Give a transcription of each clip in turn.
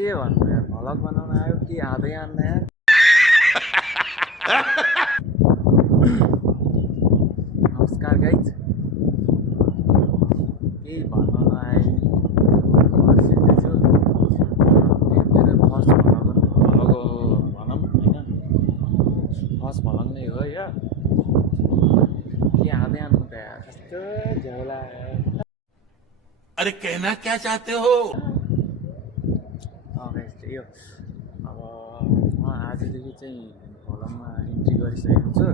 के भन्नु यार भ्लग बनाउन आयो के आधै आन्न यार नमस्कार गाइज केही भन्न नआए सिक्दैछु मेरो फर्स्ट भ्लग भनौँ होइन फर्स्ट भ्लग नै हो या के आधै आन्नु त यार कस्तो झ्याउला अरे कहना क्या चाहते हो यो अब म आजदेखि चाहिँ भ्लगमा इन्ट्री गरिसकेको छु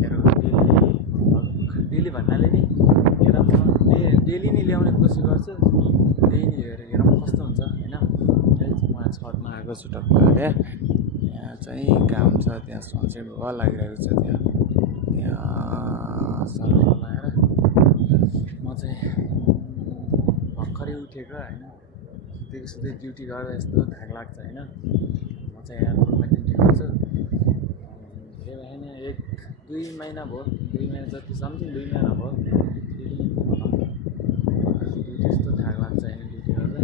मेरो डेली भन्नाले नि एउटा म डेली नै ल्याउने कोसिस गर्छु त्यही नै हेरौँ कस्तो हुन्छ होइन म छतमा आएको छु टक्क यहाँ चाहिँ काम छ त्यहाँ सनसेट भल लागिरहेको छ त्यहाँ सल्लाह लगाएर म चाहिँ भर्खरै उठेको होइन सुत्दै ड्युटी गरेर यस्तो थाक लाग्छ होइन म चाहिँ एयरपोर्टमा ड्युटी गर्छु धेरै भएन 1-2 महिना भयो 2 महिना जति समथिङ 2 महिना भयो ड्युटी यस्तो थाक लाग्छ होइन ड्युटी गर्दा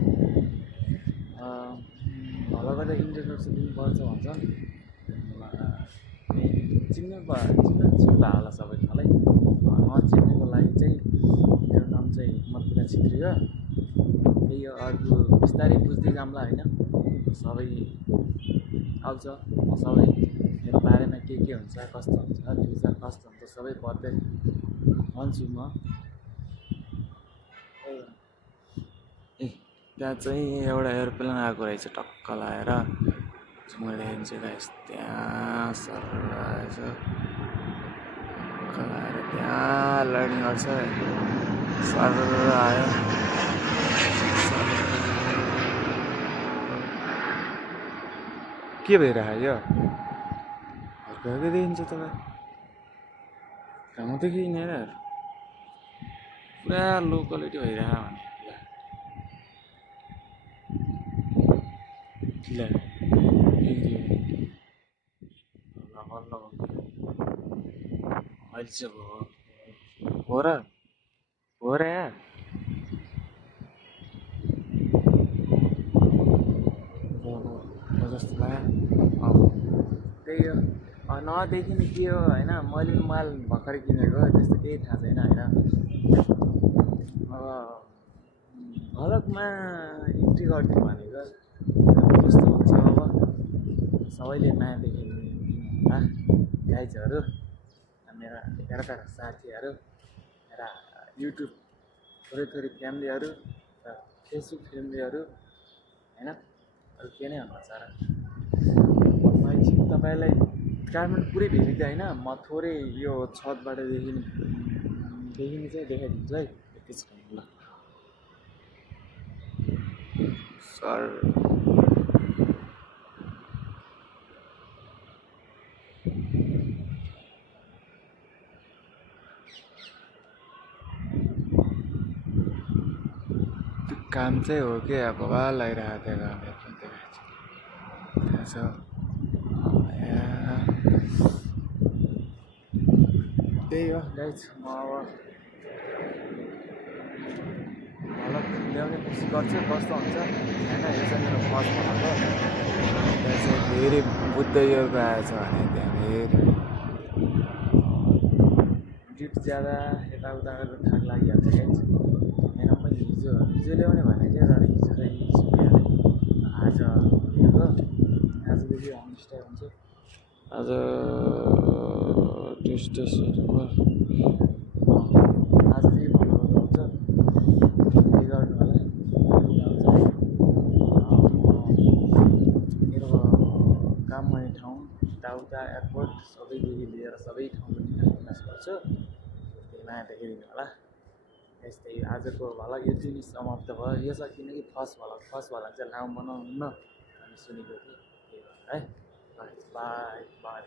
भल गर्दा इन्टरभ्यू दिनुपर्छ भन्छ चिन्नु होला सबैले मलाई नचिन्नेको लागि चाहिँ मेरो नाम चाहिँ हिम्मत छेत्री हो त्यही हो अर्को बिस्तारै बुझ्दै जाउँला होइन सबै आउँछ म सबै मेरो बारेमा के हुन्छ कस्तो हुन्छ फ्युचर कस्तो हुन्छ सबै बढ्दै भन्छु म ए त्यहाँ चाहिँ एउटा एरोप्लेन आएको रहेछ टक्क लगाएर मैले हेर्छु गाइस त्यहाँ सर आएछ टक्क लगाएर त्यहाँ लर्निङ गर्छ सर आयो के भइरहेको हर्काएको देखिन्छ तपाईँ घाम देखिने र पुरा लो क्वालिटी भइरहेको भने अहिले चाहिँ हो र यार जस्तो लाग्यो त्यही हो नदेखिने के हो होइन मैले माल भर्खरै किनेको त्यस्तो केही थाहा छैन होइन अब भ्लगमा इन्ट्री गरिदिउँ भनेको कस्तो हुन्छ अब सबैले माया देखिनु होला गाइजहरू मेरा 11 साथीहरू मेरा युट्युब थोरै फ्यामिलीहरू र फेसबुक फ्यामिलीहरू होइन अरू के नै भन्नु छ र तपाईँलाई काठमाडौँ पुरै भेटिँदैन होइन म थोरै यो छतबाट देखिने चाहिँ देखाइदिन्छु है एकैछिन ल सर त्यो काम चाहिँ हो कि अब भल लागिरहेको थियो काम त्यहाँ छ त्यही हो गाइज म अब भ्लग ल्याउने कोसिस गर्छु कस्तो हुन्छ होइन यो चाहिँ मेरो फर्स्ट भ्लग हो त्यहाँ चाहिँ फेरि बुद्ध योगा आएछ भने त्यहाँ फेरि ड्युटी ज्यादा यताउता गरेर थाक लागिहाल्छ गाइज होइन मैले हिजो ल्याउने भनेको थिएँ तर हिजो चाहिँ सुकिहालेँ आज हो आजदेखि होम स्टे हुन्छ आज ट्युसडे आजदेखि भ्लगहरू आउँछ के गर्नु होला मेरो काम गर्ने ठाउँ यताउता एयरपोर्ट सबैदेखि लिएर सबै ठाउँको निकास गर्छु त्यही माया देखिदिनु होला यस्तै आजको भ्लग यति नै समाप्त भयो यो छ किनकि फर्स्ट भ्लग चाहिँ लामो बनाउनु भन्ने सुनेको थिएँ त्यही भएर है बाई